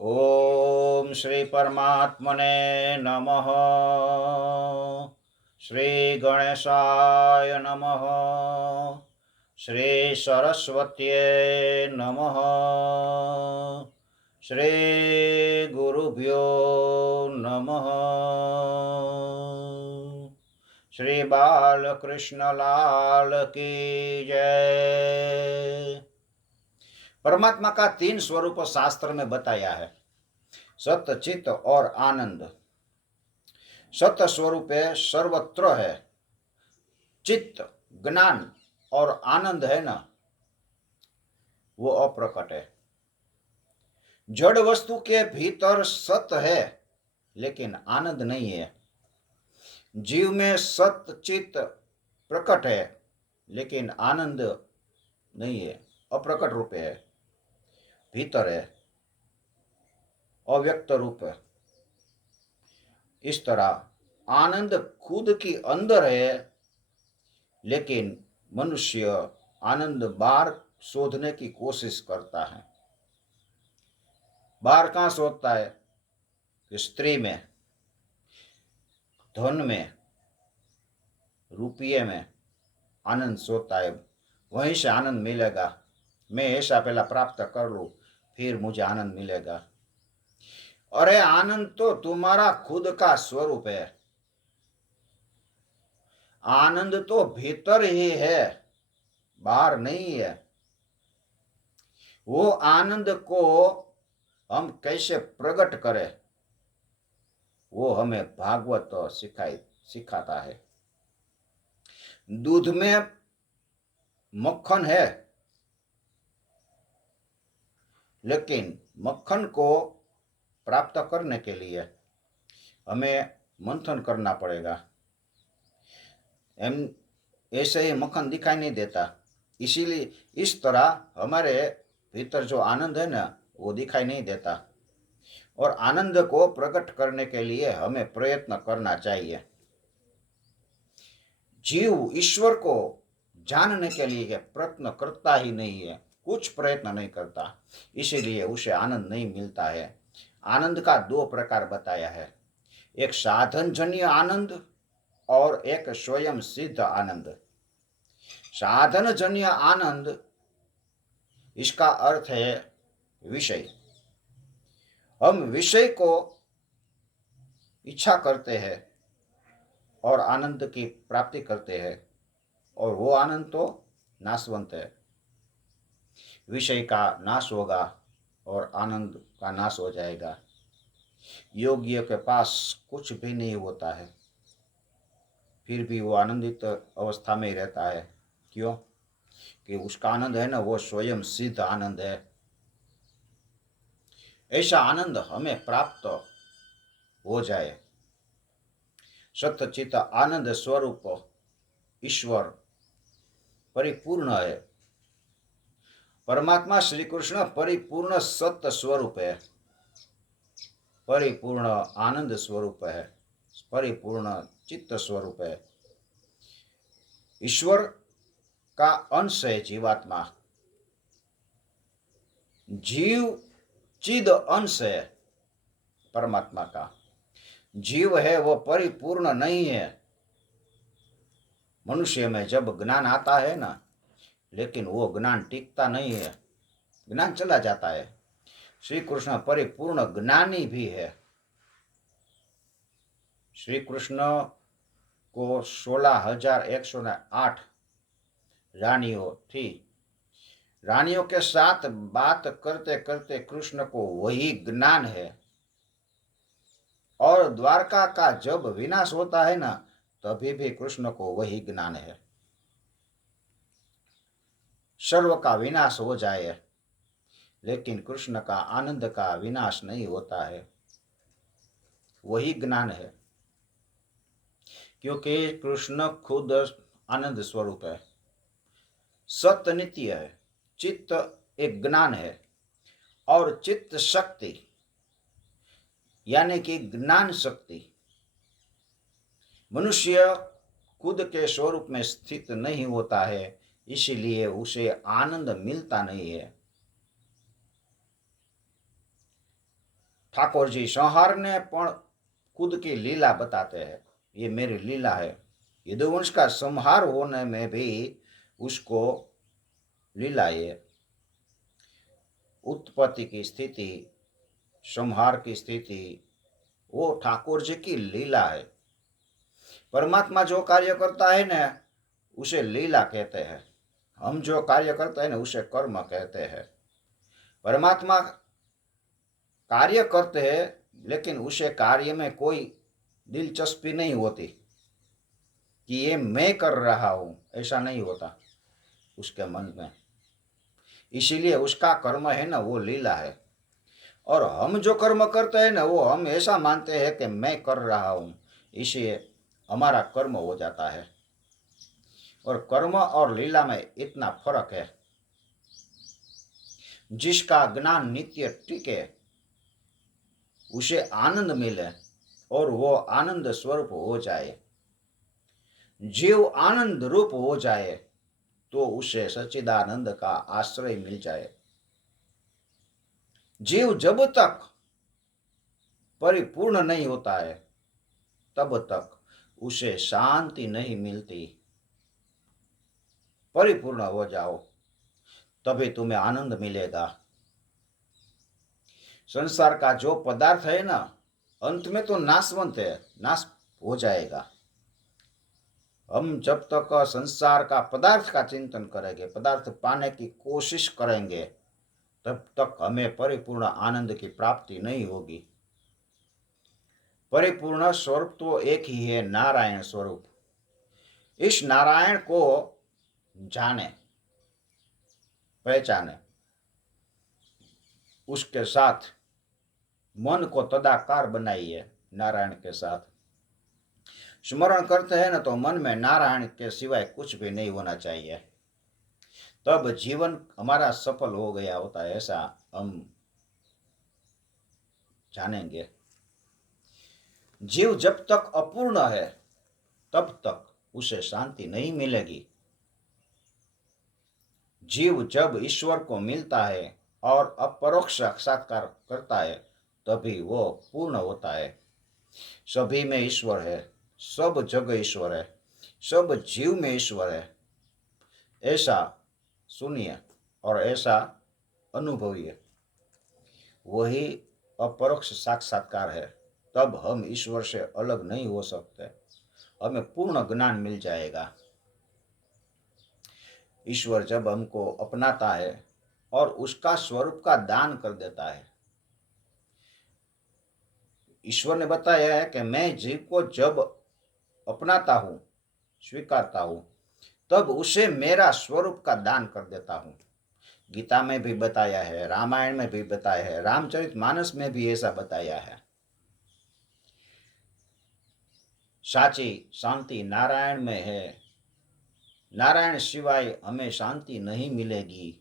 ओम श्री परमात्मने नमः। श्री गणेशाय नमः। श्री सरस्वत्ये नमः। श्री गुरुभ्यो नमः। श्री बालकृष्ण लाल की जय। परमात्मा का 3 स्वरूप शास्त्र में बताया है, सत्य, चित्त और आनंद। सत्य स्वरूप है, सर्वत्र है। चित्त, ज्ञान और आनंद है ना, वो अप्रकट है। जड़ वस्तु के भीतर सत्य है, लेकिन आनंद नहीं है। जीव में सत्य चित्त प्रकट है, लेकिन आनंद नहीं है, अप्रकट रूप है, भीतर है, अव्यक्त रूप है। इस तरह आनंद खुद की अंदर है, लेकिन मनुष्य आनंद बाहर शोधने की कोशिश करता है। बाहर कहाँ शोधता है? कि स्त्री में, धन में, रुपये में आनंद शोधता है। वहीं से आनंद मिलेगा। मैं ऐसा पहला प्राप्त कर लूं, फिर मुझे आनंद मिलेगा। अरे आनंद तो तुम्हारा खुद का स्वरूप है। आनंद तो भीतर ही है, बाहर नहीं है। वो आनंद को हम कैसे प्रकट करें, वो हमें भागवत सिखाता है। दूध में मक्खन है, लेकिन मक्खन को प्राप्त करने के लिए हमें मंथन करना पड़ेगा। हम ऐसे ही मक्खन दिखाई नहीं देता। इसीलिए इस तरह हमारे भीतर जो आनंद है ना, वो दिखाई नहीं देता। और आनंद को प्रकट करने के लिए हमें प्रयत्न करना चाहिए। जीव ईश्वर को जानने के लिए प्रयत्न करता ही नहीं है, कुछ प्रयत्न नहीं करता, इसीलिए उसे आनंद नहीं मिलता है। आनंद का 2 प्रकार बताया है, एक साधनजन्य आनंद और एक स्वयं सिद्ध आनंद। साधनजन्य आनंद, इसका अर्थ है विषय। हम विषय को इच्छा करते हैं और आनंद की प्राप्ति करते हैं, और वो आनंद तो नाशवंत है। विषय का नाश होगा और आनंद का नाश हो जाएगा। योगियों के पास कुछ भी नहीं होता है, फिर भी वो आनंदित अवस्था में ही रहता है। क्यों? कि उसका आनंद है ना, वो स्वयं सिद्ध आनंद है। ऐसा आनंद हमें प्राप्त हो जाए। सत्य चित्त आनंद स्वरूप ईश्वर परिपूर्ण है। परमात्मा श्री कृष्ण परिपूर्ण सत्य स्वरूप है, परिपूर्ण आनंद स्वरूप है, परिपूर्ण चित्त स्वरूप है। ईश्वर का अंश है जीवात्मा। जीव चिद अंश है परमात्मा का। जीव है वो परिपूर्ण नहीं है। मनुष्य में जब ज्ञान आता है ना, लेकिन वो ज्ञान टिकता नहीं है, ज्ञान चला जाता है। श्री कृष्ण परिपूर्ण ज्ञानी भी है। श्री कृष्ण को 16,108 रानियों थी। रानियों के साथ बात करते करते कृष्ण को वही ज्ञान है। और द्वारका का जब विनाश होता है ना, तभी भी कृष्ण को वही ज्ञान है। सर्व का विनाश हो जाए, लेकिन कृष्ण का आनंद का विनाश नहीं होता है, वही ज्ञान है। क्योंकि कृष्ण खुद आनंद स्वरूप है। सत्य नित्य है, चित्त एक ज्ञान है, और चित्त शक्ति यानी कि ज्ञान शक्ति। मनुष्य खुद के स्वरूप में स्थित नहीं होता है, इसीलिए उसे आनंद मिलता नहीं है। ठाकुर जी संहार ने पण खुद की लीला बताते हैं, ये मेरी लीला है। यदुवंश का संहार होने में भी उसको लीला, ये उत्पत्ति की स्थिति, संहार की स्थिति, वो ठाकुर जी की लीला है। परमात्मा जो कार्य करता है ना, उसे लीला कहते हैं। हम जो कार्य करते हैं ना, उसे कर्म कहते हैं। परमात्मा कार्य करते हैं, लेकिन उसे कार्य में कोई दिलचस्पी नहीं होती कि ये मैं कर रहा हूं, ऐसा नहीं होता उसके मन में। इसीलिए उसका कर्म है ना, वो लीला है। और हम जो कर्म करते हैं ना, वो हम ऐसा मानते हैं कि मैं कर रहा हूं, इसलिए हमारा कर्म हो जाता है। और कर्म और लीला में इतना फर्क है। जिसका ज्ञान नित्य टिके, उसे आनंद मिले और वो आनंद स्वरूप हो जाए, जीव आनंद रूप हो जाए, तो उसे सच्चिदानंद का आश्रय मिल जाए। जीव जब तक परिपूर्ण नहीं होता है, तब तक उसे शांति नहीं मिलती। परिपूर्ण हो जाओ, तभी तुम्हें आनंद मिलेगा। संसार का जो पदार्थ है ना, अंत में तो नाशवंत है, नाश हो जाएगा। हम जब तक संसार का पदार्थ का चिंतन करेंगे, पदार्थ पाने की कोशिश करेंगे, तब तक हमें परिपूर्ण आनंद की प्राप्ति नहीं होगी। परिपूर्ण स्वरूप तो एक ही है, नारायण स्वरूप। इस नारायण को जाने, पहचाने, उसके साथ मन को तदाकार बनाइए। नारायण के साथ स्मरण करते हैं ना, तो मन में नारायण के सिवाय कुछ भी नहीं होना चाहिए। तब जीवन हमारा सफल हो गया होता है, ऐसा हम जानेंगे। जीव जब तक अपूर्ण है, तब तक उसे शांति नहीं मिलेगी। जीव जब ईश्वर को मिलता है और अपरोक्ष साक्षात्कार करता है, तभी वो पूर्ण होता है। सभी में ईश्वर है, सब जगह ईश्वर है, सब जीव में ईश्वर है, ऐसा सुनिए और ऐसा अनुभविए। वही अपरोक्ष साक्षात्कार है। तब हम ईश्वर से अलग नहीं हो सकते, हमें पूर्ण ज्ञान मिल जाएगा। ईश्वर जब हमको अपनाता है और उसका स्वरूप का दान कर देता है। ईश्वर ने बताया है कि मैं जीव को जब अपनाता हूं, स्वीकारता हूं, तब उसे मेरा स्वरूप का दान कर देता हूं। गीता में भी बताया है, रामायण में भी बताया है, रामचरितमानस में भी ऐसा बताया है। साची शांति नारायण में है। नारायण सिवाय हमें शांति नहीं मिलेगी।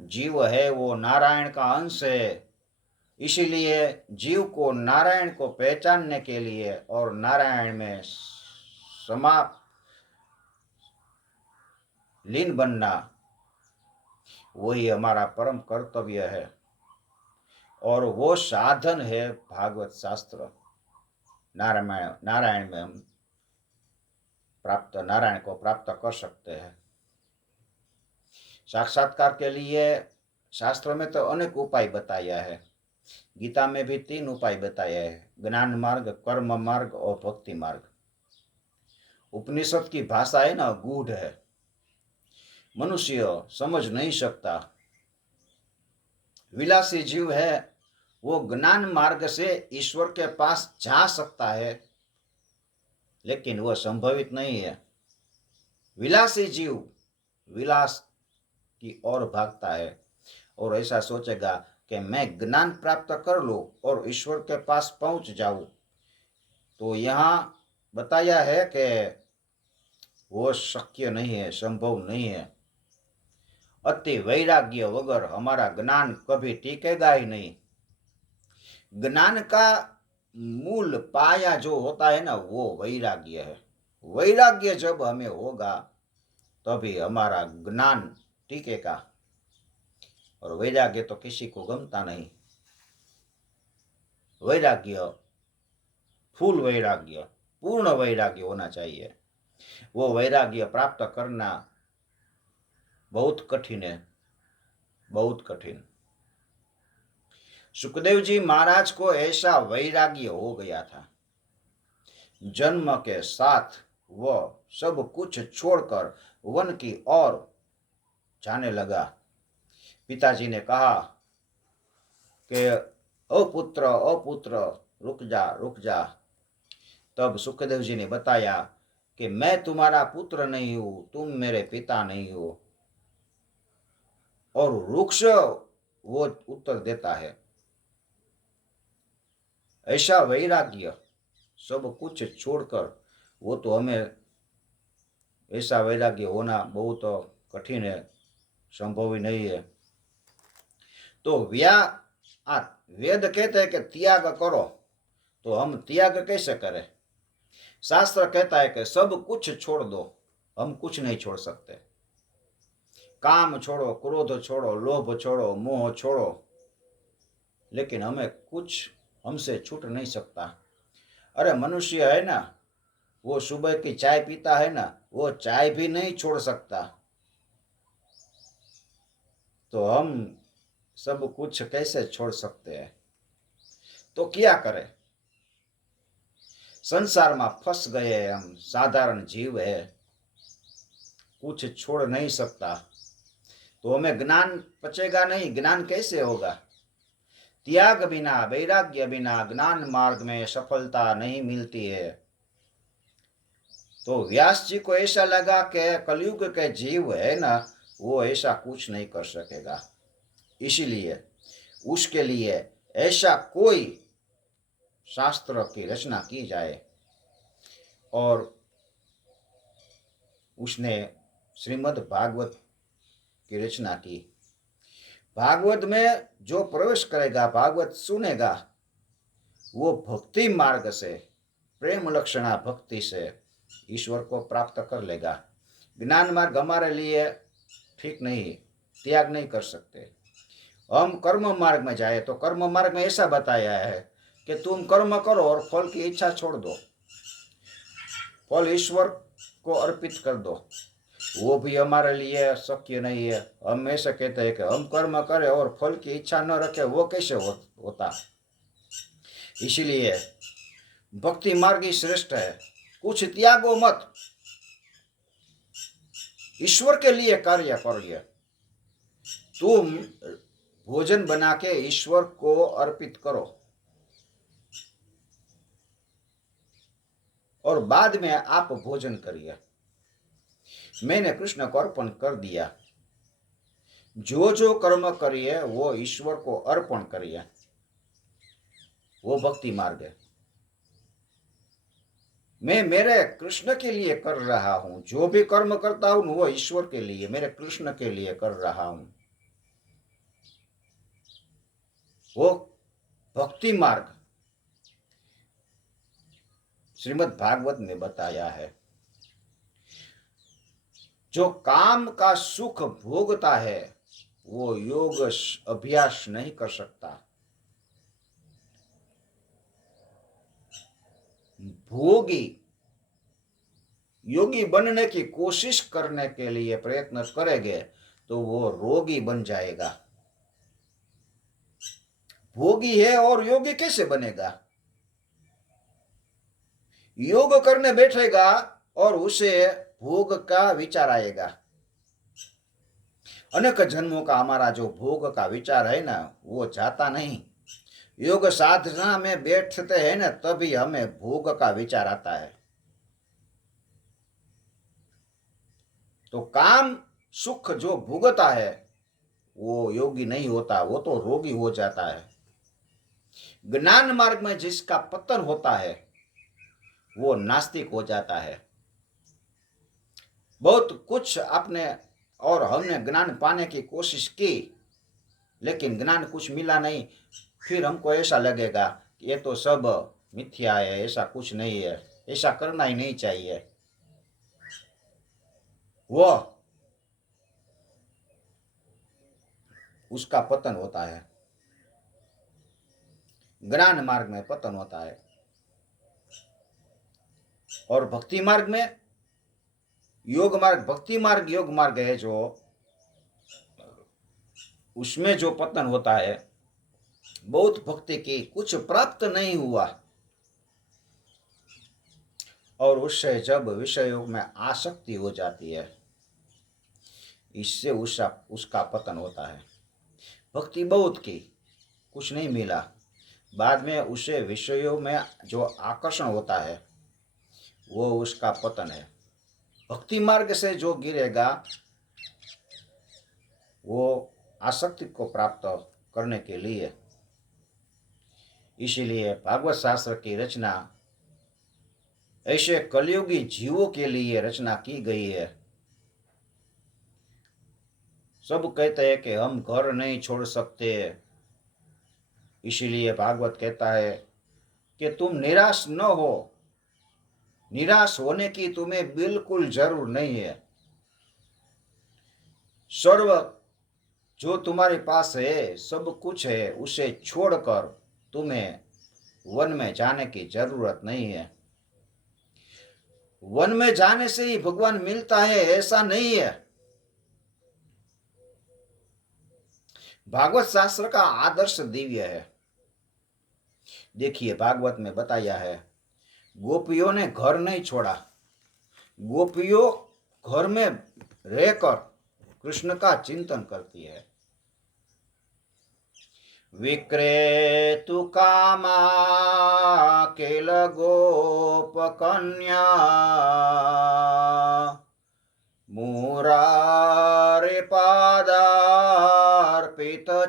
जीव है वो नारायण का अंश है। इसीलिए जीव को नारायण को पहचानने के लिए और नारायण में लीन बनना, वही हमारा परम कर्तव्य है। और वो साधन है भागवत शास्त्र। नारायण में हम नारायण को प्राप्त कर सकते हैं। साक्षात्कार के लिए शास्त्र में तो अनेक उपाय बताया है। गीता में भी 3 उपाय बताया है, ज्ञान मार्ग, कर्म मार्ग और भक्ति मार्ग। उपनिषद की भाषा है ना, गूढ़ है, मनुष्य समझ नहीं सकता। विलासी जीव है, वो ज्ञान मार्ग से ईश्वर के पास जा सकता है, लेकिन वह संभवित नहीं है। विलासी जीव विलास की ओर भागता है और ऐसा सोचेगा कि मैं ज्ञान प्राप्त कर लूं और ईश्वर के पास पहुंच जाऊं। तो यहाँ बताया है कि वो शक्य नहीं है, संभव नहीं है। अति वैराग्य वगर हमारा ज्ञान कभी टिकेगा ही नहीं। ज्ञान का मूल पाया जो होता है ना, वो वैराग्य है। वैराग्य जब हमें होगा, तभी हमारा ज्ञान टिकेगा। और वैराग्य तो किसी को गमता नहीं। वैराग्य, फुल वैराग्य, पूर्ण वैराग्य होना चाहिए। वो वैराग्य प्राप्त करना बहुत कठिन है, बहुत कठिन। सुखदेव जी महाराज को ऐसा वैराग्य हो गया था, जन्म के साथ वह सब कुछ छोड़कर वन की ओर जाने लगा। पिताजी ने कहा कि अपुत्र अपुत्र, रुक जा रुक जा। तब सुखदेव जी ने बताया कि मैं तुम्हारा पुत्र नहीं हूं, तुम मेरे पिता नहीं हो। और वृक्ष वो उत्तर देता है, ऐसा वैराग्य सब कुछ छोड़कर, वो तो हमें ऐसा वैराग्य होना बहुत कठिन है, संभव ही नहीं है। तो वेद कहते हैं कि त्याग करो, तो हम त्याग कैसे करें? शास्त्र कहता है कि सब कुछ छोड़ दो, हम कुछ नहीं छोड़ सकते। काम छोड़ो, क्रोध छोड़ो, लोभ छोड़ो, मोह छोड़ो, लेकिन हमें कुछ हमसे छूट नहीं सकता। अरे मनुष्य है ना, वो सुबह की चाय पीता है ना, वो चाय भी नहीं छोड़ सकता, तो हम सब कुछ कैसे छोड़ सकते हैं? तो क्या करें? संसार में फंस गए हम, साधारण जीव है, कुछ छोड़ नहीं सकता, तो हमें ज्ञान पचेगा नहीं। ज्ञान कैसे होगा? त्याग बिना, वैराग्य बिना ज्ञान मार्ग में सफलता नहीं मिलती है। तो व्यास जी को ऐसा लगा कि कलयुग के जीव है ना, वो ऐसा कुछ नहीं कर सकेगा, इसीलिए उसके लिए ऐसा कोई शास्त्र की रचना की जाए। और उसने श्रीमद् भागवत की रचना की। भागवत में जो प्रवेश करेगा, भागवत सुनेगा, वो भक्ति मार्ग से, प्रेम लक्षणा भक्ति से ईश्वर को प्राप्त कर लेगा। ज्ञान मार्ग हमारे लिए ठीक नहीं, त्याग नहीं कर सकते। हम कर्म मार्ग में जाए तो कर्म मार्ग में ऐसा बताया है कि तुम कर्म करो और फल की इच्छा छोड़ दो, फल ईश्वर को अर्पित कर दो। वो भी हमारे लिए शक्य नहीं है। हम ऐसा कहते हैं कि हम कर्म करें और फल की इच्छा न रखें, वो कैसे होता? इसीलिए भक्ति मार्ग ही श्रेष्ठ है। कुछ त्यागो मत, ईश्वर के लिए कार्य करिए। तुम भोजन बना के ईश्वर को अर्पित करो और बाद में आप भोजन करिए। मैंने कृष्ण को अर्पण कर दिया। जो जो कर्म करिए वो ईश्वर को अर्पण करिए, वो भक्ति मार्ग है। मैं मेरे कृष्ण के लिए कर रहा हूं, जो भी कर्म करता हूं वो ईश्वर के लिए, मेरे कृष्ण के लिए कर रहा हूं, वो भक्ति मार्ग श्रीमद् भागवत में बताया है। जो काम का सुख भोगता है वो योग अभ्यास नहीं कर सकता। भोगी योगी बनने की कोशिश करने के लिए प्रयत्न करेंगे तो वो रोगी बन जाएगा। भोगी है और योगी कैसे बनेगा? योग करने बैठेगा और उसे भोग का विचार आएगा। अनेक जन्मों का हमारा जो भोग का विचार है ना, वो जाता नहीं। योग साधना में बैठते हैं ना, तभी हमें भोग का विचार आता है। तो काम सुख जो भोगता है वो योगी नहीं होता, वो तो रोगी हो जाता है। ज्ञान मार्ग में जिसका पतन होता है वो नास्तिक हो जाता है। बहुत कुछ आपने और हमने ज्ञान पाने की कोशिश की, लेकिन ज्ञान कुछ मिला नहीं। फिर हमको ऐसा लगेगा कि ये तो सब मिथ्या है, ऐसा कुछ नहीं है, ऐसा करना ही नहीं चाहिए। वो उसका पतन होता है। ज्ञान मार्ग में पतन होता है। और भक्ति मार्ग में योग मार्ग, भक्ति मार्ग योग मार्ग है जो, उसमें जो पतन होता है, बहुत भक्ति की, कुछ प्राप्त नहीं हुआ और उससे जब विषयों में आसक्ति हो जाती है, इससे उसका पतन होता है। भक्ति बहुत की, कुछ नहीं मिला, बाद में उसे विषयों में जो आकर्षण होता है वो उसका पतन है। भक्ति मार्ग से जो गिरेगा वो आसक्ति को प्राप्त करने के लिए, इसीलिए भागवत शास्त्र की रचना ऐसे कलयुगी जीवों के लिए रचना की गई है। सब कहते हैं कि हम घर नहीं छोड़ सकते, इसीलिए भागवत कहता है कि तुम निराश न हो। निराश होने की तुम्हें बिल्कुल जरूर नहीं है। सर्व जो तुम्हारे पास है, सब कुछ है, उसे छोड़कर तुम्हें वन में जाने की जरूरत नहीं है। वन में जाने से ही भगवान मिलता है ऐसा नहीं है। भागवत शास्त्र का आदर्श दिव्य है। देखिए, भागवत में बताया है, गोपियों ने घर नहीं छोड़ा। गोपियों घर में रहकर कृष्ण का चिंतन करती है। विक्रेतु कामा केल गोप कन्या मुरारे पादार्पित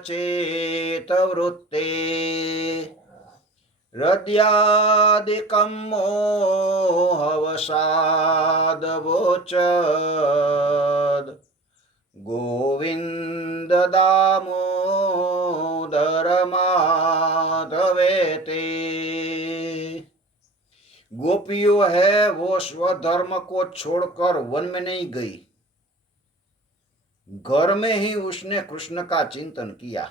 चेत वृत्ते हृदयादिकं मोहवसादवोचद गोविंद दामोदर माधवेते। गोपियों है वो स्वधर्म को छोड़कर वन में नहीं गई, घर में ही उसने कृष्ण का चिंतन किया।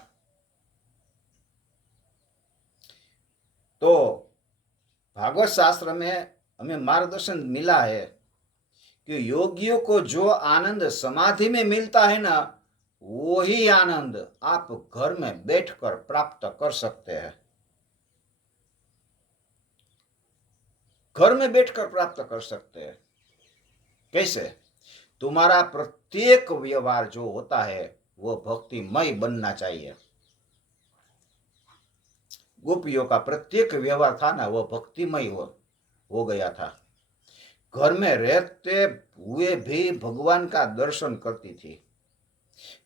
तो भागवत शास्त्र में हमें मार्गदर्शन मिला है कि योगियों को जो आनंद समाधि में मिलता है ना, वो ही आनंद आप घर में बैठकर प्राप्त कर सकते हैं। घर में बैठकर प्राप्त कर सकते हैं। कैसे? तुम्हारा प्रत्येक व्यवहार जो होता है वो भक्तिमय बनना चाहिए। गोपियों का प्रत्येक व्यवहार था ना, वो भक्तिमय हो गया था। घर में रहते हुए भी भगवान का दर्शन करती थी,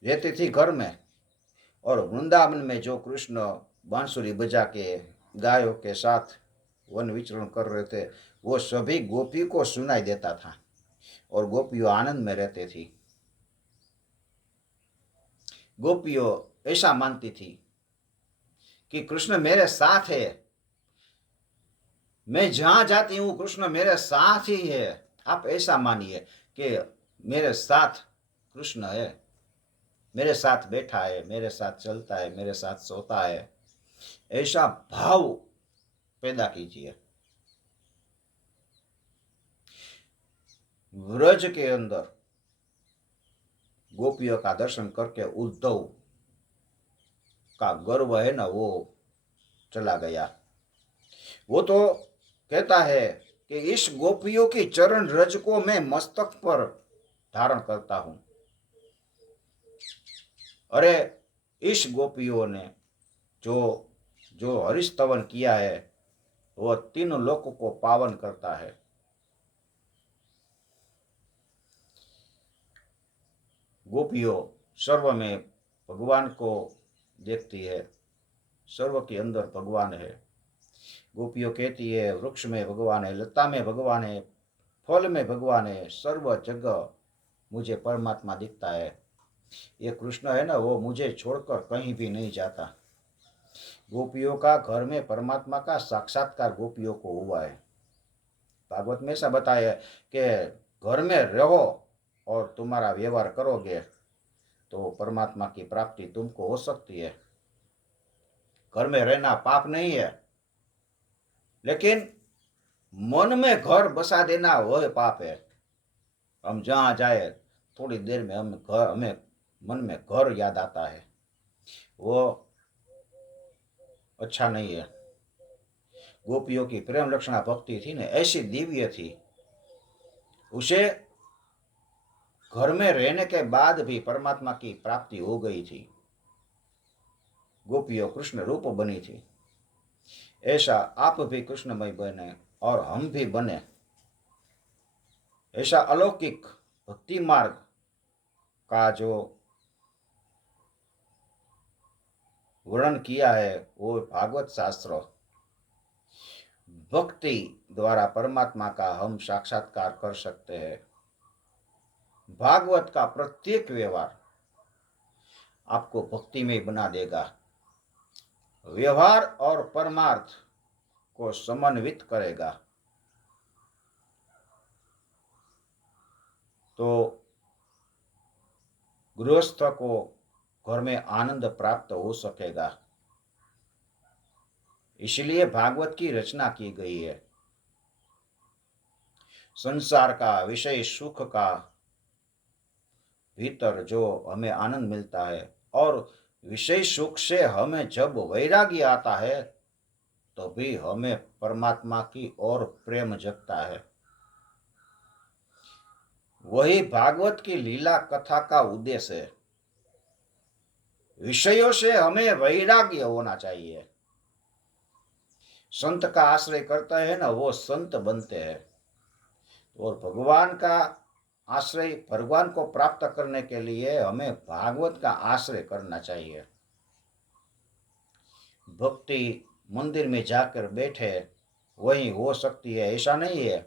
रहती थी घर में। और वृंदावन में जो कृष्ण बांसुरी बजा के गायों के साथ वन विचरण कर रहे थे, वो सभी गोपी को सुनाई देता था और गोपियों आनंद में रहती थी। गोपियों ऐसा मानती थी कि कृष्ण मेरे साथ है, मैं जहां जाती हूं कृष्ण मेरे साथ ही है। आप ऐसा मानिए कि मेरे साथ कृष्ण है, मेरे साथ बैठा है, मेरे साथ चलता है, मेरे साथ सोता है। ऐसा भाव पैदा कीजिए। व्रज के अंदर गोपियों का दर्शन करके उद्धव का गर्व है ना, वो चला गया। वो तो कहता है कि इस गोपियों की चरण रज को मैं मस्तक पर धारण करता हूं। अरे, इस गोपियों ने जो जो हरिस्तवन किया है वो तीनों लोकों को पावन करता है। गोपियों सर्व में भगवान को देखती है, सर्व के अंदर भगवान है। गोपियों कहती है, वृक्ष में भगवान है, लता में भगवान है, फल में भगवान है, सर्व जगह मुझे परमात्मा दिखता है। ये कृष्ण है ना, वो मुझे छोड़कर कहीं भी नहीं जाता। गोपियों का घर में परमात्मा का साक्षात्कार गोपियों को हुआ है। भागवत में ऐसा बताया है कि घर में रहो और तुम्हारा व्यवहार करोगे तो परमात्मा की प्राप्ति तुमको हो सकती है। घर में रहना पाप नहीं है, लेकिन मन में घर बसा देना वह पाप है। हम जहाँ जाए थोड़ी देर में हमें मन में घर याद आता है, वो अच्छा नहीं है। गोपियों की प्रेम लक्षणा भक्ति थी ना, ऐसी दिव्य थी, उसे घर में रहने के बाद भी परमात्मा की प्राप्ति हो गई थी। गोपियों कृष्ण रूप बनी थी। ऐसा आप भी कृष्णमय बने और हम भी बने। ऐसा अलौकिक भक्ति मार्ग का जो वर्णन किया है वो भागवत शास्त्र, भक्ति द्वारा परमात्मा का हम साक्षात्कार कर सकते हैं। भागवत का प्रत्येक व्यवहार आपको भक्तिमय बना देगा, व्यवहार और परमार्थ को समन्वित करेगा। तो गृहस्थ को घर में आनंद प्राप्त हो सकेगा। इसलिए भागवत की रचना की गई है। संसार का विषय सुख का भीतर जो हमें आनंद मिलता है, और विषय सुख से हमें जब वैराग्य आता है तभी हमें परमात्मा की ओर प्रेम जगता है। वही भागवत की लीला कथा का उद्देश्य है। विषयों से हमें वैराग्य होना चाहिए। संत का आश्रय करता है ना, वो संत बनते हैं। और भगवान का आश्रय, भगवान को प्राप्त करने के लिए हमें भागवत का आश्रय करना चाहिए। भक्ति मंदिर में जाकर बैठे वही हो सकती है ऐसा नहीं है।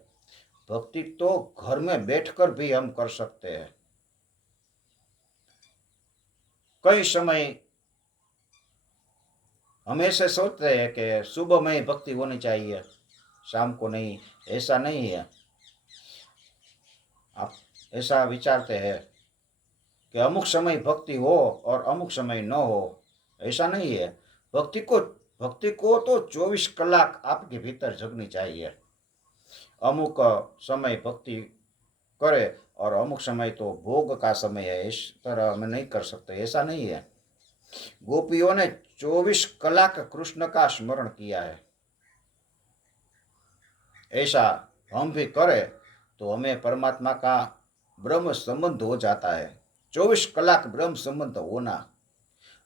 भक्ति तो घर में बैठकर भी हम कर सकते हैं। कई समय हमेशा सोचते हैं कि सुबह में भक्ति होनी चाहिए, शाम को नहीं। ऐसा नहीं है। आप ऐसा विचारते हैं कि अमुक समय भक्ति हो और अमुक समय न हो, ऐसा नहीं है। भक्ति को तो 24 कलाक आपके भीतर जगनी चाहिए। अमुक समय भक्ति करे और अमुक समय तो भोग का समय है, इस तरह हम नहीं कर सकते, ऐसा नहीं है। गोपियों ने 24 कलाक कृष्ण का स्मरण किया है। ऐसा हम भी करें तो हमें परमात्मा का ब्रह्म संबंध हो जाता है। 24 कलाक ब्रह्म संबंध होना,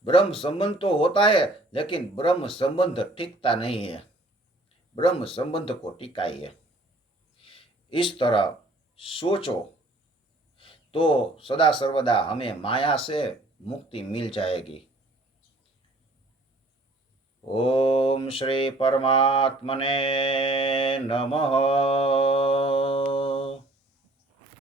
ब्रह्म संबंध तो होता है लेकिन ब्रह्म संबंध टिकता नहीं है। ब्रह्म संबंध को टिकाइए। इस तरह सोचो तो सदा सर्वदा हमें माया से मुक्ति मिल जाएगी। ओम श्री परमात्मने नमः।